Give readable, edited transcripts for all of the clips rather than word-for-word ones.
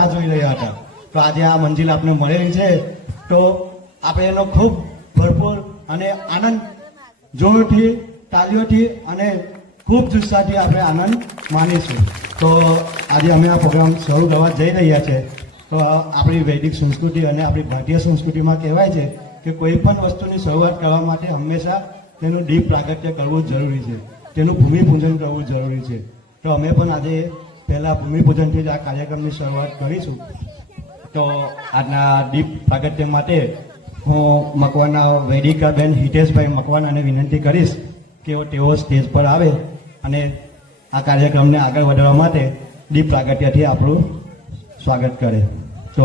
રાહ જોઈ રહ્યા હતા. તો આજે આ મંજિલ આપને મળેલી છે, તો આપણે એનો ખૂબ ભરપૂર અને આનંદ જોરથી, તાલીઓથી અને ખૂબ જુસ્સાથી આપણે આનંદ માનીશું. તો આજે અમે આ પ્રોગ્રામ શરૂ કરવા જઈ રહ્યા છે. તો આપણી વૈદિક સંસ્કૃતિ અને આપણી ભારતીય સંસ્કૃતિમાં કહેવાય છે કે કોઈ પણ વસ્તુની શરૂઆત કરવા માટે હંમેશા તેનું દીપ પ્રાગટ્ય કરવું જરૂરી છે, તેનું ભૂમિપૂજન કરવું જરૂરી છે. તો અમે પણ આજે પહેલા ભૂમિપૂજનથી જ આ કાર્યક્રમની શરૂઆત કરીશું. તો આજના દીપ પ્રાગટ્ય માટે હું મકવાના વૈદિકાબેન હિતેશભાઈ મકવાનાને વિનંતી કરીશ કે તેઓ સ્ટેજ પર આવે અને આ કાર્યક્રમને આગળ વધારવા માટે દીપ પ્રાગટ્યથી આપણું સ્વાગત કરે. તો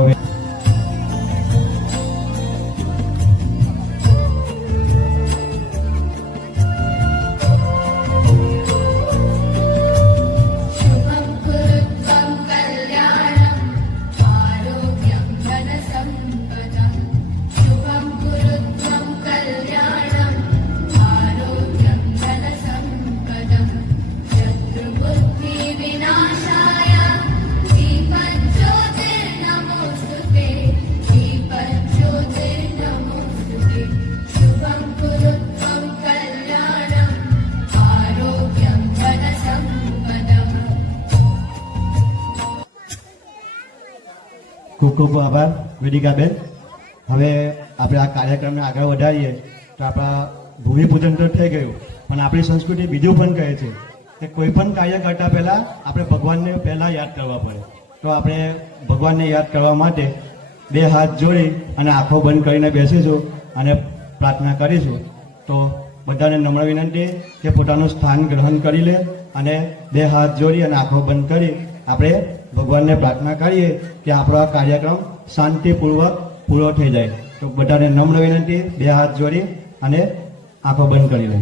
ખૂબ ખૂબ આભાર વેદિકાબેન. હવે આપણે આ કાર્યક્રમને આગળ વધારીએ. તો આપણા ભૂમિપૂજન તો થઈ ગયું, પણ આપણી સંસ્કૃતિ બીજું પણ કહે છે કે કોઈ પણ કાર્ય કરતા પહેલા આપણે ભગવાનને પહેલા યાદ કરવા પડે. તો આપણે ભગવાનને યાદ કરવા માટે બે હાથ જોડી અને આંખો બંધ કરીને બેસીશું અને પ્રાર્થના કરીશું. તો બધાને નમ્ર વિનંતી કે પોતાનું સ્થાન ગ્રહણ કરી લે અને બે હાથ જોડી અને આંખો બંધ કરી આપણે ભગવાનને પ્રાર્થના કરીએ કે આપણો આ કાર્યક્રમ શાંતિપૂર્વક પૂરો થઈ જાય. તો બધાને નમ્ર વિનંતી, બે હાથ જોડી અને આંખો બંધ કરી લે.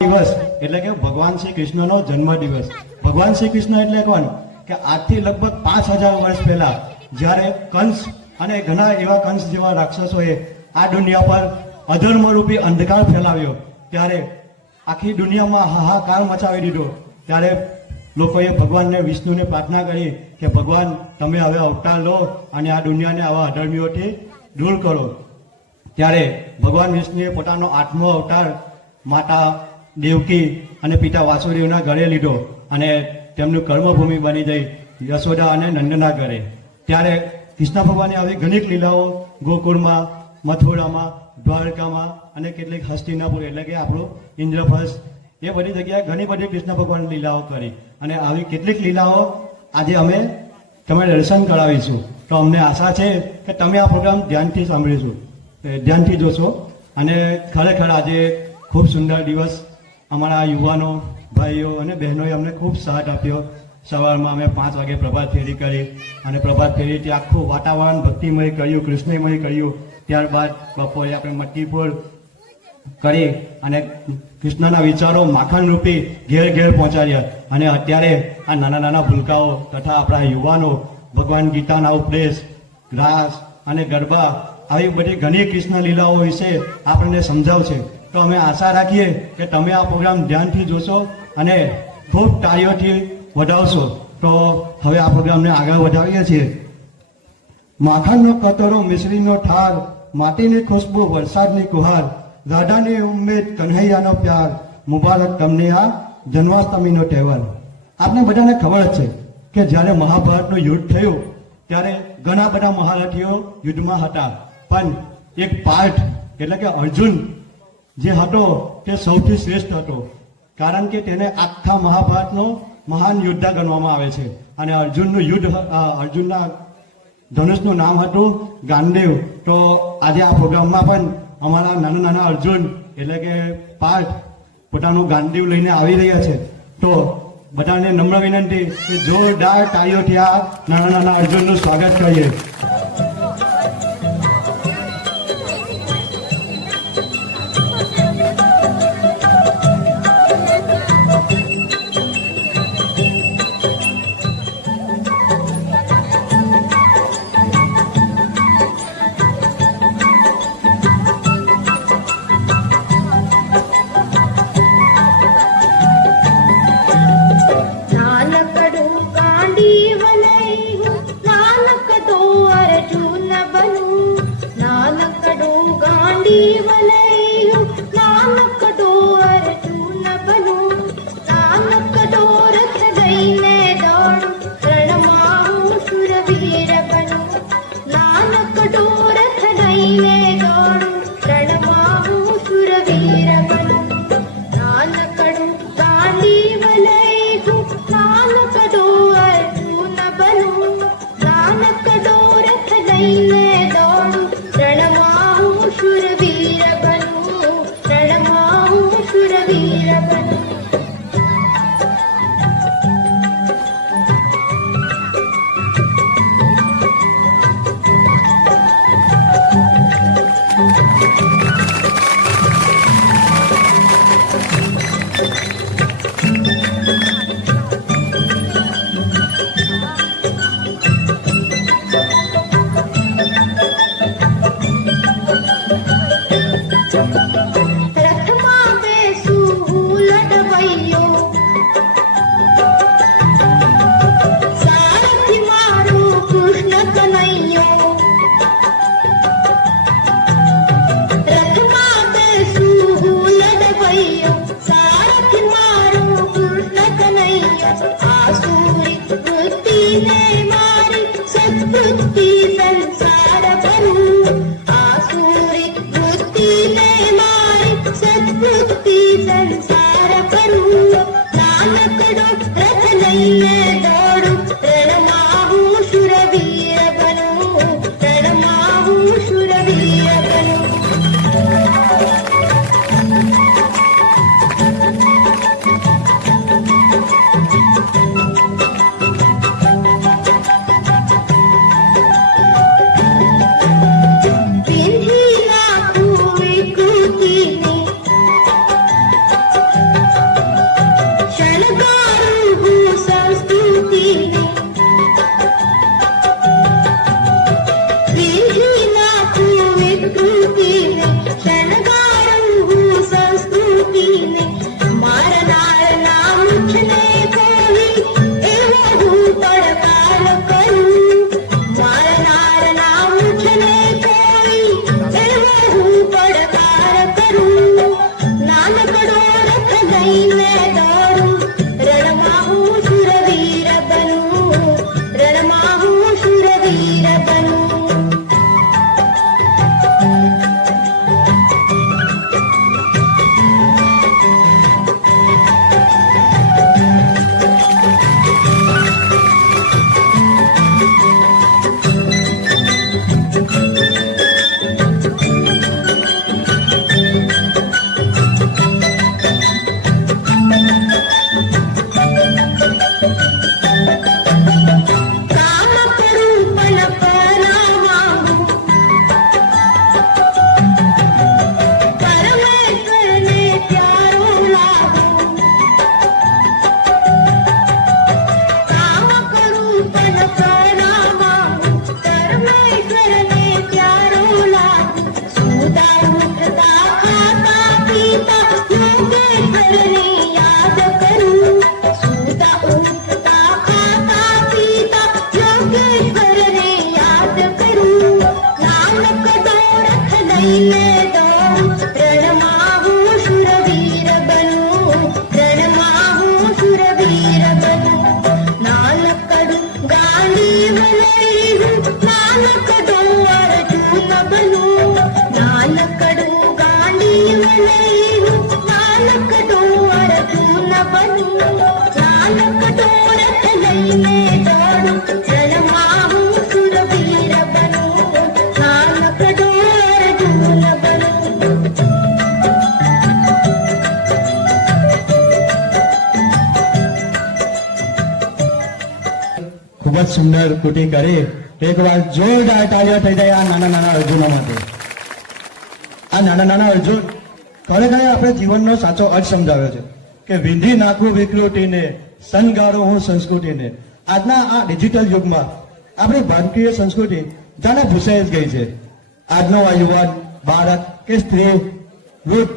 દિવસ એટલે કે ભગવાન શ્રી કૃષ્ણનો જન્મ દિવસ. ભગવાન શ્રી કૃષ્ણ એટલે કોણ? કે આજથી લગભગ 5000 વર્ષ પહેલા જ્યારે કંસ અને ઘણા એવા કંસ જેવા રાક્ષસોએ આ દુનિયા પર અધર્મરૂપી અંધકાર ફેલાવ્યો, ત્યારે આખી દુનિયામાં હાહાકાર મચાવી દીધો. ત્યારે લોકોએ ભગવાનને વિષ્ણુને પ્રાર્થના કરી કે ભગવાન તમે હવે અવતાર લો અને આ દુનિયાને આવા અધર્મીઓથી દૂર કરો. ત્યારે ભગવાન વિષ્ણુએ પોતાનો 8મો અવતાર માતા દેવકી અને પિતા વાસુદેવના ઘરે લીધો અને તેમનું કર્મભૂમિ બની ગઈ યશોદા અને નંદના ઘરે. ત્યારે કૃષ્ણ ભગવાને આવી ઘણી લીલાઓ ગોકુળમાં, મથુરામાં, દ્વારકામાં અને કેટલીક હસ્તિનાપુર એટલે કે આપણું ઇન્દ્રપ્રસ્થ, એ બધી જગ્યાએ ઘણી બધી કૃષ્ણ ભગવાન લીલાઓ કરી. અને આવી કેટલીક લીલાઓ આજે અમે તમે દર્શન કરાવીશું. તો અમને આશા છે કે તમે આ પ્રોગ્રામ ધ્યાનથી સાંભળીશું, ધ્યાનથી જોશો. અને ખરેખર આજે ખૂબ સુંદર દિવસ. અમારા યુવાનો, ભાઈઓ અને બહેનોએ અમને ખૂબ સાથ આપ્યો. સવારમાં અમે 5 વાગે પ્રભાત ફેરી કરી અને પ્રભાત ફેરીથી આખું વાતાવરણ ભક્તિમય કર્યું, કૃષ્ણમય કર્યું. ત્યારબાદ બપોરે આપણે મટકી ફોડ કરી અને કૃષ્ણના વિચારો માખણ રૂપી ઘેર ઘેર પહોંચાડ્યા. અને અત્યારે આ નાના નાના ભૂલકાઓ તથા આપણા યુવાનો ભગવાન ગીતાના ઉપદેશ, રાસ અને ગરબા આવી બધી ઘણી કૃષ્ણ લીલાઓ વિશે આપણને સમજાવશે. તો અમે આશા રાખીએ કે તમે આ પ્રોગ્રામ ધ્યાનથી જોશો અને ખૂબ તાળીઓથી વધાવશો. તો હવે આ પ્રોગ્રામને આગળ વધાવીએ છીએ. માખણનો કતરો, મિશ્રીનો ઠાર, માટીની ખુશ્બુ, વરસાદની કુહાર, રાધાની ઉમ્મેદ, કન્હૈયાનો પ્યાર, મુબારક તમને આ જન્માષ્ટમીનો તહેવાર. આપને બધાને ખબર જ છે કે જ્યારે મહાભારતનું યુદ્ધ થયું ત્યારે ઘણા બધા મહારથીઓ યુદ્ધમાં હતા, પણ એક પાર્થ એટલે કે અર્જુન જે હતો તે સૌથી શ્રેષ્ઠ હતો, કારણ કે તેને આખા મહાભારતનો મહાન યોદ્ધા ગણવામાં આવે છે. અને અર્જુનનું અર્જુનના ધનુષનું નામ હતું ગાંડીવ. તો આજે આ પ્રોગ્રામમાં પણ અમારા નાના નાના અર્જુન એટલે કે પાર્થ પોતાનું ગાંડીવ લઈને આવી રહ્યા છે. તો બધાને નમ્ર વિનંતી કે જોરદાર તાળીઓથી આ નાના નાના અર્જુનનું સ્વાગત કરીએ. નાનકડું કાંડી વલય લઈને દોડું, રણમાં હું શૂરવીર બનું, રણમાં હું શૂરવીર બનું. રથમાં બેસું હું લડવૈયો, સારથી મારો કૃષ્ણ કનૈયો. રથમાં બેસું હું લડવૈયો, સારથી મારો કૃષ્ણ કનૈયો. આસુરી વૃત્તિને મારી સદવૃત્તિ સંસાર ભરું, આસુરી વૃત્તિને મારી સદવૃત્તિ સંસાર ભરું. નાનકડો રથ લઈને દોડું, રણમાં હું શૂરવીર બનું, રણમાં હું શૂરવીર બનું. વિંધી નાખું વિકૃતિની, શણગારું હું સંસ્કૃતિની. વિંધી નાખું વિકૃતિની, શણગારું હું સંસ્કૃતિની. મારનારના મુખને કોઈ એવો હું પડકાર કરું, મારનારના મુખને કોઈ એવો હું પડકાર કરું. નાનકડો રથ લઈને દોડું, રણમાં હું શૂરવીર બનું, રણમાં હું શૂરવીર બનું. કામ કરું પણ પરાવાનું, પરમેશ્વરને પ્યારો લાગું. કામ કરું પણ પરાવાનું, પરમેશ્વરને પ્યારો લાગું. સુતા ઉઠતા ખાતા પીતા યોગેશ્વરને યાદ કરું, સુતા ઉઠતા ખાતા પીતા યોગેશ્વરને યાદ કરું. નાનકડો રથ લઈને દોડું, રણમાં હું શૂરવીર બનું, રણમાં હું શૂરવીર બનું. નાનકડું ગાંડીવ લઈરું, નાનકડો અર્જુન બનું, નાનકડું ગાંડીવ લઈરું, નાનકડો અર્જુન બનું. નાનકડો રથ લઈને દોડું, રણમાં હું શૂરવીર બનું, નાનકડો અર્જુન બનું. ખૂબ જ સુંદર કૃતિ કરી. એકવાર જોરદાર તાળીઓ થઈ જાય આ નાના નાના અર્જુનો માટે. આ નાના નાના અર્જુન ખરેખર આપણે જીવનનો સાચો અર્થ સમજાવ્યો છે કે વિંધી નાખું વિકૃતિને, શણગારું હું સંસ્કૃતિને. આજના આ ડિજિટલ યુગમાં આપણી ભારતીય સંસ્કૃતિ જાણે ભૂસાઈ જ ગઈ છે. આજનો આ યુવાન, બાળક કે સ્ત્રી, વૃદ્ધ,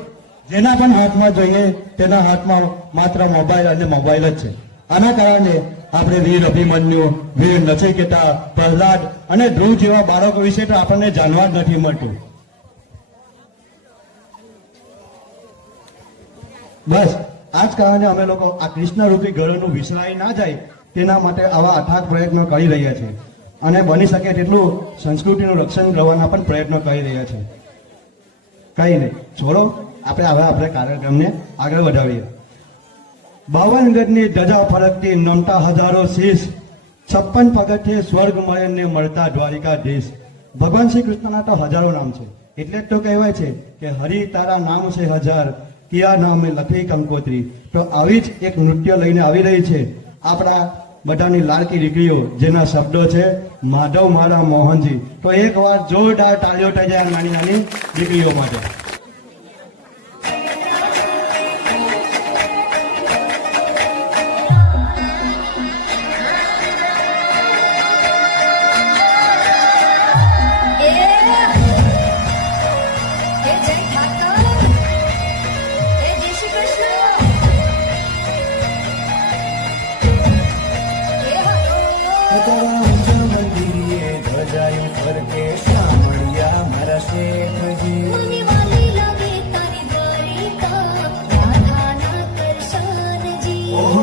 જેના પણ હાથમાં જોઈએ તેના હાથમાં માત્ર મોબાઈલ અને મોબાઈલ જ છે. આના કારણે આપણે વીર અભિમન્યુ, વીર નચિકેતા, પ્રહલાદ અને ધ્રુવ જેવા બાળકો વિશે તો આપણને જાણવા જ નથી મળતું. બસ આ જ કારણે અમે લોકો આ કૃષ્ણ રૂપી ગળનું વિસરાઈ ના જાય તેના માટે આવા અથાગ પ્રયત્નો કરી રહ્યા છીએ અને બની શકે તેટલું સંસ્કૃતિનું રક્ષણ કરવાના પણ પ્રયત્નો કરી રહ્યા છીએ. કઈ નહીં, છોડો, આપણે કાર્યક્રમને આગળ વધાવીએ. 52 ગજની ધજા ફરકતી નમતા હજારો શીશ, 56 પગથિયે સ્વર્ગ મળે ને મળતા દ્વારિકાધીશ. ભગવાન શ્રી કૃષ્ણના તો હજારો નામ છે, એટલે જ તો કહેવાય છે કે હરિ તારા નામ છે હજાર, કિયા નામે લખી કંકોત્રી. તો આવી જ એક નૃત્ય લઈને આવી રહી છે આપણા બધાની લાડકી દીકરીઓ, જેના શબ્દો છે માધવ મારા મોહનજી. તો એક વાર જોરદાર તાળીઓ થઈ જાય નાની નાની દીકરીઓ માટે.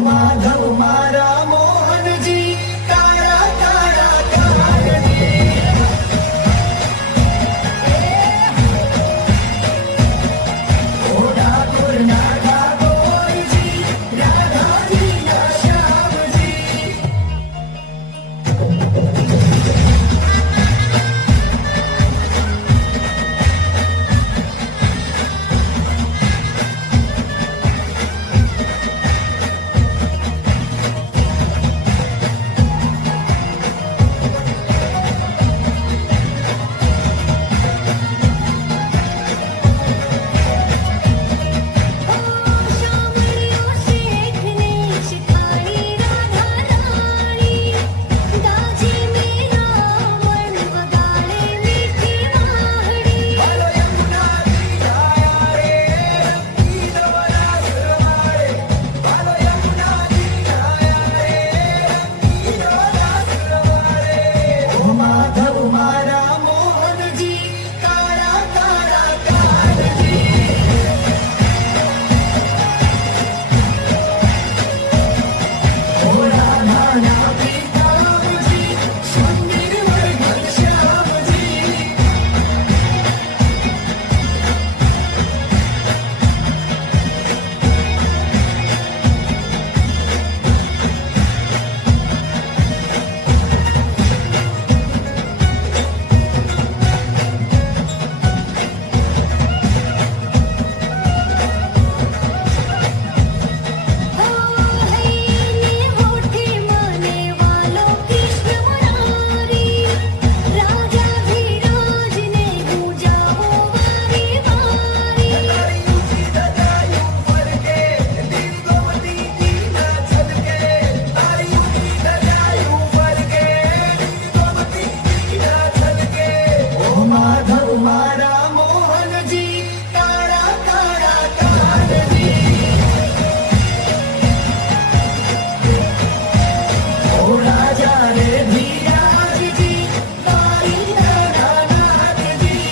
માધવ મારા મોહનજી કાળા કાળા કાળજી. ઓડા ગુરના ઠાકોરજી, રાધાજીના શ્યામજી. માધવ મારા મોહનજી કાળા કાળા કાળજી. ઓલા નાના પિતાજી, સુંદર વર્ગલ શ્યામજી. માધવ મારા મોહનજી કાળા કાળા કાળજી. ઓ રાજા રે ધીરાજજી, તારી નાનાથજી.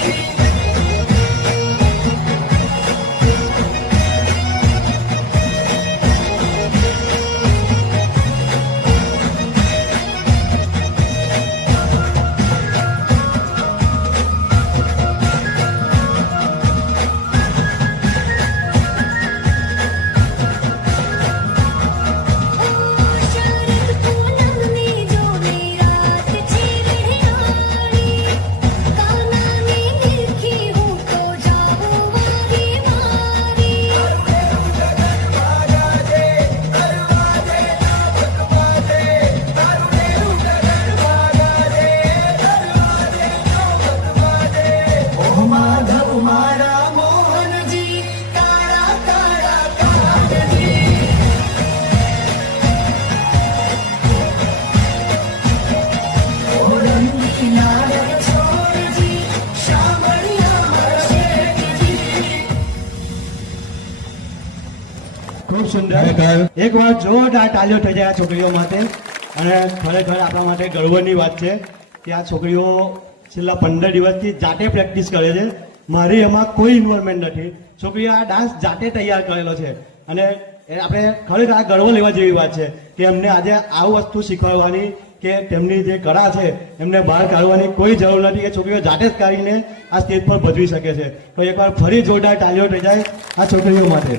માધવ મારા મોહનજી કાળા કાળા કાળજી. ઓરંગીના રણછોડજી, શામળિયા મારા શેઠજી. ખૂબ સુંદર. એક વાર જોરદાર તાળીઓ થઈ જાય આ છોકરીઓ માટે. અને ખરેખર આપણા માટે ગર્વની વાત છે કે આ છોકરીઓ છેલ્લા 15 દિવસથી જાતે પ્રેક્ટિસ કરે છે. મારી એમાં કોઈ ઇન્વોલ્વમેન્ટ નથી. છોકરીઓ આ ડાન્સ જાતે તૈયાર કરેલો છે. અને આપણે ખરેખર આ ગર્વ લેવા જેવી વાત છે કે એમને આજે આવું વસ્તુ શીખવાડવાની કે તેમની જે કળા છે એમને બહાર કાઢવાની કોઈ જરૂર નથી. એ છોકરીઓ જાતે જ કાઢીને આ સ્ટેજ પર ભજવી શકે છે. તો એકવાર ફરી જોરદાર તાળીઓ થઈ જાય આ છોકરીઓ માટે.